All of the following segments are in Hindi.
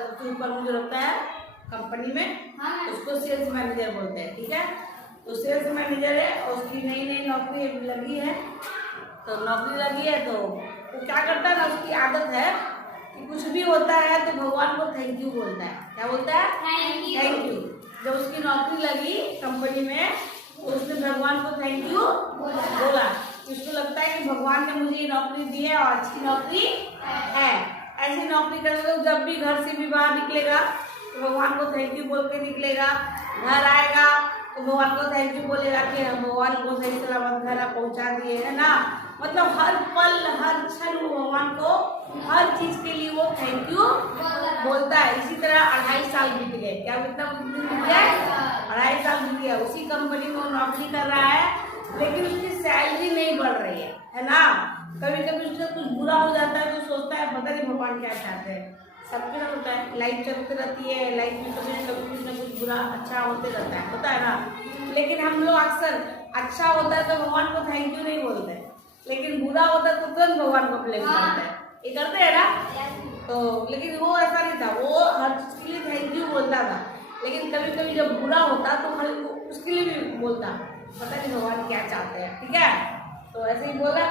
उसके ऊपर मुझे लगता है कंपनी में उसको सेल्स मैनेजर बोलते हैं। ठीक है, तो सेल्स मैनेजर है और उसकी नई नई नौकरी लगी है। तो नौकरी लगी है तो वो क्या करता है ना, उसकी आदत है कि कुछ भी होता है तो भगवान को थैंक यू बोलता है। क्या बोलता है? Thank you. जब उसकी नौकरी लगी कंपनी में तो उसने भगवान को थैंक यू बोला। उसको लगता है कि भगवान ने मुझे ये नौकरी दी है और अच्छी नौकरी है। ऐसी नौकरी करेगा तो जब भी घर से भी बाहर निकलेगा तो भगवान को थैंक यू बोल के निकलेगा। घर आएगा तो भगवान को थैंक यू बोलेगा कि हम भगवान को सही सलामत घर पहुंचा दिए, है ना। मतलब हर पल हर क्षण वो भगवान को हर चीज के लिए वो थैंक यू बोलता है। इसी तरह 2.5 साल बीत गए। क्या कितना बीत गया? 2.5 साल बीत गया। उसी कंपनी में वो नौकरी कर रहा है लेकिन उसकी सैलरी नहीं बढ़ रही है ना। कभी कभी उससे कुछ बुरा हो जाता है तो सोचता है पता नहीं भगवान क्या चाहते हैं। सबके साथ होता है, लाइफ चलती रहती है, लाइफ में कभी न कभी कुछ न कुछ बुरा अच्छा होते रहता है, पता है ना। लेकिन हम लोग अक्सर अच्छा होता है तो भगवान को थैंक यू नहीं बोलते, लेकिन बुरा होता है तो तुरंत भगवान को ब्लेम करते हैं। ये करते हैं ना। तो लेकिन वो ऐसा नहीं था, वो हर चीज के लिए थैंक यू बोलता था। लेकिन कभी कभी जब बुरा होता तो खाली उसके लिए भी बोलता, पता नहीं भगवान क्या चाहते हैं। ठीक है, तो ऐसे ही बोला,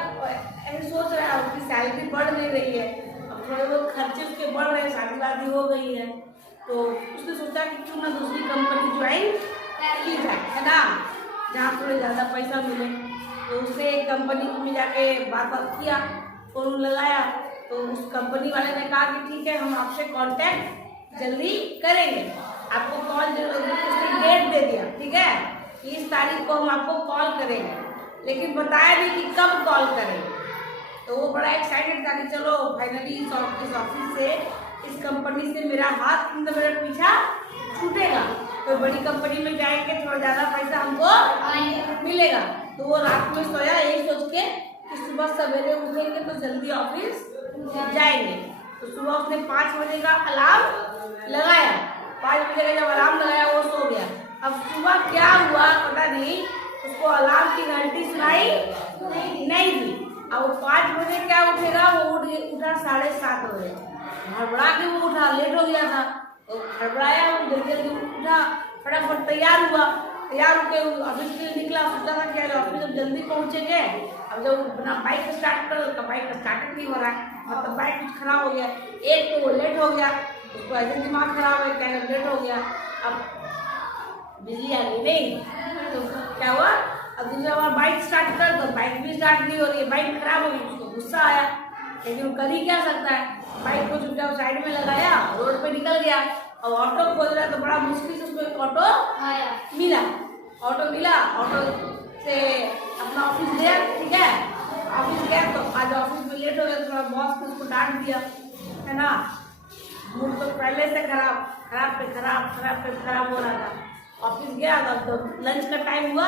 ऐसे सोच रहा है उसकी सैलरी बढ़ नहीं रही है, अब थोड़े बहुत खर्चे उसके बढ़ रहे हैं, शादी वादी हो गई है तो उसने सोचा कि क्यों ना दूसरी कंपनी ज्वाइन की जाए, है ना, जहाँ थोड़े ज़्यादा पैसा मिले। तो उसने एक कंपनी में जाके बात किया, फोन लगाया तो उस कंपनी वाले ने कहा कि ठीक है हम आपसे कांटेक्ट जल्दी करेंगे, आपको कॉल जरूर। उसने डेट दे दिया, ठीक है, 30 तारीख को हम आपको कॉल करेंगे, लेकिन बताया नहीं कि कब कॉल करेंगे। तो वो बड़ा एक्साइटेड था कि चलो फाइनली इस ऑफिस से, इस कंपनी से मेरा हाथ मेरा पीछा छूटेगा, तो बड़ी कंपनी में जाएंगे थोड़ा ज़्यादा पैसा हमको मिलेगा। तो वो रात में सोया यही सोच के कि सुबह सवेरे उठेंगे तो जल्दी ऑफिस जाएंगे। तो सुबह उसने 5 बजे का अलार्म लगाया, 5 बजे का जब अलार्म लगाया वो सो गया। अब सुबह क्या हुआ पता नहीं, उसको अलार्म की घंटी सुनाई नहीं दी। अब वो 5 बजे क्या उठेगा, वो उठा 7:30 बजे। हड़बड़ा के वो उठा, लेट हो गया था तो हड़बड़ाया, वो जल्दी जल्दी उठा, फटाफट तैयार हुआ, तैयार होकर ऑफिस के लिए निकला। सोचा था कि ऑफिस जब जल्दी पहुंचेंगे, अब जब अपना बाइक स्टार्ट कर तो बाइक स्टार्ट नहीं हो रहा है, मतलब बाइक कुछ खराब हो गया। एक तो वो लेट हो गया, उसको ऐसे दिमाग खराब है क्या लेट हो गया। अब बिजली आ गई नहीं तो क्या हुआ, अब दूसरा बार बाइक स्टार्ट कर तो बाइक भी स्टार्ट नहीं हो रही है, बाइक खराब हो गई। उसको गुस्सा आया, लेकिन कर ही क्या सकता है, बाइक को चुपचाप साइड में लगाया, रोड पे निकल गया। और ऑटो खोज रहा तो बड़ा मुश्किल से उसको एक ऑटो मिला। ऑटो से अपना ऑफिस गया। ठीक है, ऑफिस गया तो आज ऑफिस में लेट हो गया, थोड़ा बॉस ने उसको डांट दिया, है ना। मूड तो पहले से खराब पे खराब हो रहा था। ऑफिस गया तो लंच का टाइम हुआ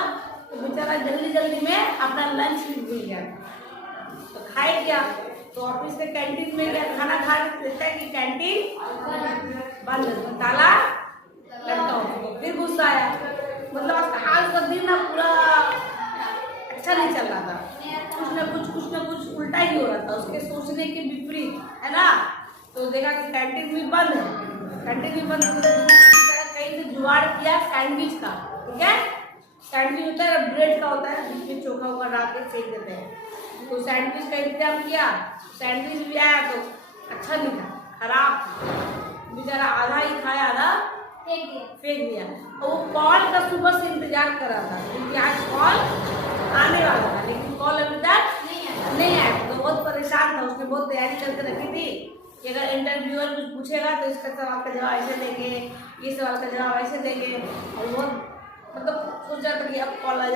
तो बेचारा जल्दी जल्दी में अपना लंच भी भूल गया। तो खाए क्या, तो ऑफिस के कैंटीन में गया, खाना खा देता है कि कैंटीन बंद, ताला लटका हो। फिर गुस्सा आया, मतलब आज का दिन ना पूरा अच्छा नहीं चल रहा था, कुछ न कुछ उल्टा ही हो रहा था, उसके सोचने के विपरीत, है ना। तो देखा कि कैंटीन भी बंद है, कैंटीन भी बंद, कहीं से जुगाड़ किया सैंडविच का। ठीक है, सैंडविच होता है ब्रेड का होता है, जिसमें चोखा हुआ डाल के सेक देते हैं। तो सैंडविच का इंतजाम किया, सैंडविच भी आया तो अच्छा नहीं था, खराब। बेचारा आधा ही खाया, आधा फेंक दिया। और वो कॉल का सुबह से इंतजार कर रहा था क्योंकि आज कॉल आने वाला था, लेकिन कॉल अभी तक नहीं आया। तो बहुत परेशान था, उसने बहुत तैयारी करके रखी थी कि अगर इंटरव्यूअर कुछ पूछेगा तो इसका सवाल का जवाब ऐसे देंगे, ये सवाल का जवाब ऐसे देंगे। और बहुत मतलब सोच रहा था कि अब कॉल आ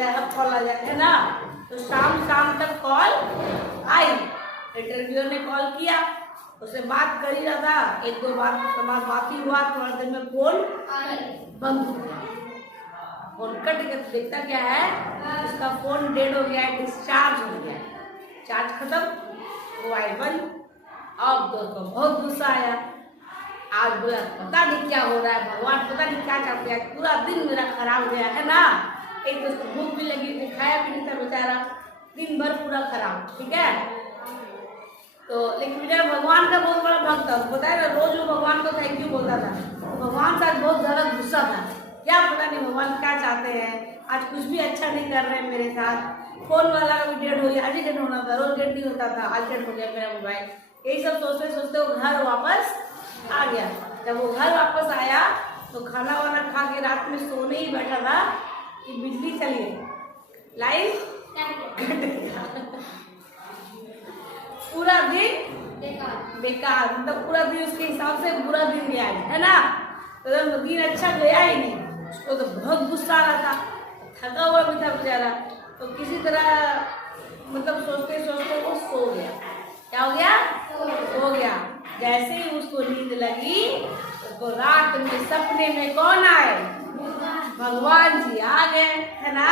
जाए, है ना। तो शाम तक कॉल आई, इंटरव्यूअर ने कॉल किया, उससे बात कर ही रहा था, 1-2 बात ही हुआ, थोड़ा देर में फोन बंद हो गया। फोन कट गया तो देखता क्या है, उसका फोन डेड हो गया है, डिस्चार्ज हो गया है, चार्ज खत्म, मोबाइल बंद। अब दोस्तों बहुत गुस्सा आया, आज बोला पता नहीं क्या हो रहा है, भगवान पता नहीं क्या चाहते हैं, पूरा दिन मेरा खराब गया, है ना। एक तो उसको भूख भी लगी थी, खाया भी नहीं था बेचारा, दिन भर पूरा खराब। ठीक है, तो लेकिन बेचारा भगवान का बहुत बड़ा भक्त था, बताया ना, रोज वो भगवान को थैंक यू बोलता था। तो भगवान साथ बहुत ज़्यादा गुस्सा था, क्या पता नहीं भगवान क्या चाहते हैं, आज कुछ भी अच्छा नहीं कर रहे हैं मेरे साथ। फोन वाला का भी डेट हो गया, आज ही डेट होना था, रोज डेट नहीं होता था, आज डेट हो गया मेरा मोबाइल। यही सब सोचते सोचते वो घर वापस आ गया। जब वो घर वापस आया तो खाना वाना खा के रात में सोने ही बैठा था कि बिजली चली गई, लाइट कट गया। पूरा दिन बेकार, मतलब पूरा दिन उसके हिसाब से बुरा दिन गया है ना। तो दिन अच्छा गया ही नहीं, उसको तो बहुत गुस्सा आ रहा था, थका हुआ भी था बेचारा। तो किसी तरह मतलब सोचते सोचते वो सो गया। क्या हो गया? सो गया। जैसे ही उसको नींद लगी तो रात में सपने में कौन आए? भगवान जी आ गए, है ना।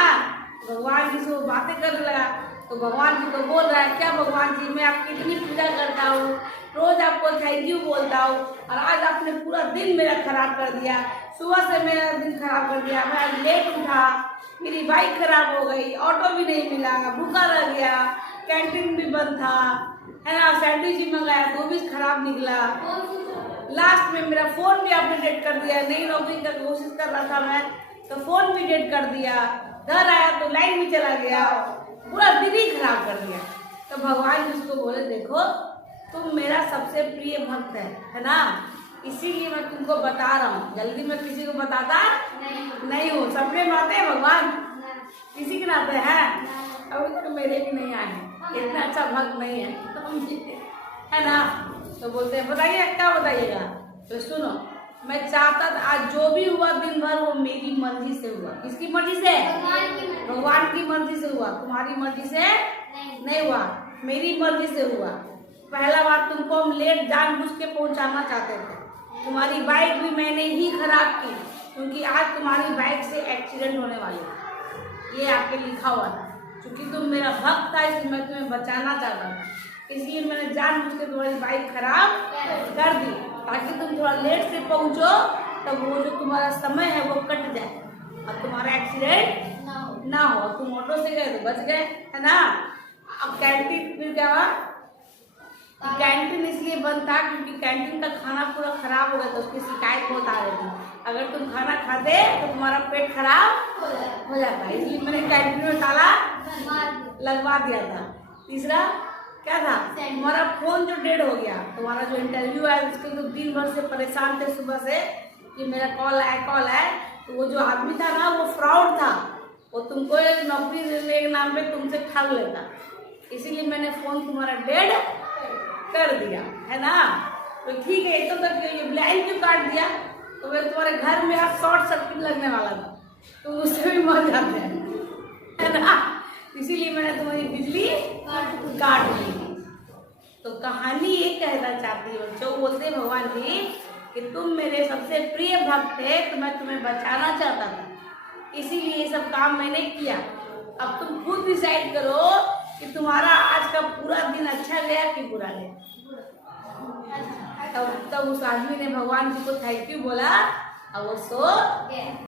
भगवान जी से वो बातें करने लगा। तो भगवान जी को बोल रहा है, क्या भगवान जी, मैं आपकी इतनी पूजा करता हूँ, रोज आपको थैंक यू बोलता हूँ, और आज आपने पूरा दिन मेरा खराब कर दिया। सुबह से मेरा दिन खराब कर दिया, मैं आज लेट उठा, मेरी बाइक खराब हो गई, ऑटो भी नहीं मिला, भूखा रह गया, कैंटीन भी बंद था, है ना, सैंडविच भी मंगाया तो भी खराब निकला, लास्ट में मेरा फोन भी आपने डेट कर दिया, नई नौकरी का कोशिश कर रहा था मैं, तो फोन भी डेट कर दिया, घर आया तो लाइन भी चला गया, पूरा दिन ही खराब कर दिया। तो भगवान जी उसको बोले, देखो तुम मेरा सबसे प्रिय भक्त है ना, इसीलिए मैं तुमको बता रहा हूँ। जल्दी मैं किसी को बताता नहीं हूँ, सपने में आते हैं भगवान, किसी के नाते हैं, अभी तक मेरे भी नहीं आए, इतना अच्छा भक्त नहीं है ना। तो बोलते हैं बताइए क्या बताइएगा। तो सुनो, मैं चाहता था आज जो भी हुआ दिन भर वो मेरी मर्जी से हुआ। किसकी मर्जी से? भगवान की मर्जी से हुआ, तुम्हारी मर्जी से नहीं हुआ, मेरी मर्जी से हुआ। पहला बात, तुमको हम लेट जानबूझ के पहुंचाना चाहते थे, तुम्हारी बाइक भी मैंने ही खराब की, क्योंकि आज तुम्हारी बाइक से एक्सीडेंट होने वाली है, ये आके लिखा हुआ था। क्योंकि तुम मेरा भक्त था इसलिए मैं तुम्हें बचाना चाहता था, इसलिए मैंने जानबूझ के तुम्हारी बाइक खराब कर दी, ताकि तुम थोड़ा लेट से पहुंचो, तब वो जो तुम्हारा समय है वो कट जाए और तुम्हारा एक्सीडेंट ना हो। तुम ऑटो से गए तो बच गए, है ना। अब कैंटीन फिर क्या हुआ? कैंटीन इसलिए बंद था क्योंकि कैंटीन का खाना पूरा खराब हो गया था, उसकी शिकायत बहुत आ रही थी। अगर तुम खाना खाते तो तुम्हारा पेट खराब हो जाता, इसलिए मैंने कैंटीन में ताला लगवा दिया था। तीसरा क्या था? तुम्हारा फोन जो डेड हो गया, तुम्हारा जो इंटरव्यू है उसके तो दिन भर से परेशान थे सुबह से कि मेरा कॉल आए, तो वो जो आदमी था ना वो फ्रॉड था, वो तुमको एक नौकरी देने के नाम पे तुमसे ठग लेता, इसीलिए मैंने फोन तुम्हारा डेड कर दिया, है ना। तो ठीक है, एकदम तक ये लाइन क्यों काट दिया? तो मैं तुम्हारे घर में आज शॉर्ट सर्किट लगने वाला था, तो उससे भी मर जाते हैं, है ना, इसीलिए मैंने तुम्हारी बिजली काट दी। तो कहानी ये कहना चाहती हूँ, जो बोलते हैं भगवान जी कि तुम मेरे सबसे प्रिय भक्त थे, तो मैं तुम्हें बचाना चाहता था, इसीलिए ये सब काम मैंने किया। अब तुम खुद डिसाइड करो कि तुम्हारा आज का पूरा दिन अच्छा गया कि बुरा गया। तब उस आदमी ने भगवान जी को थैंक यू बोला और वो सो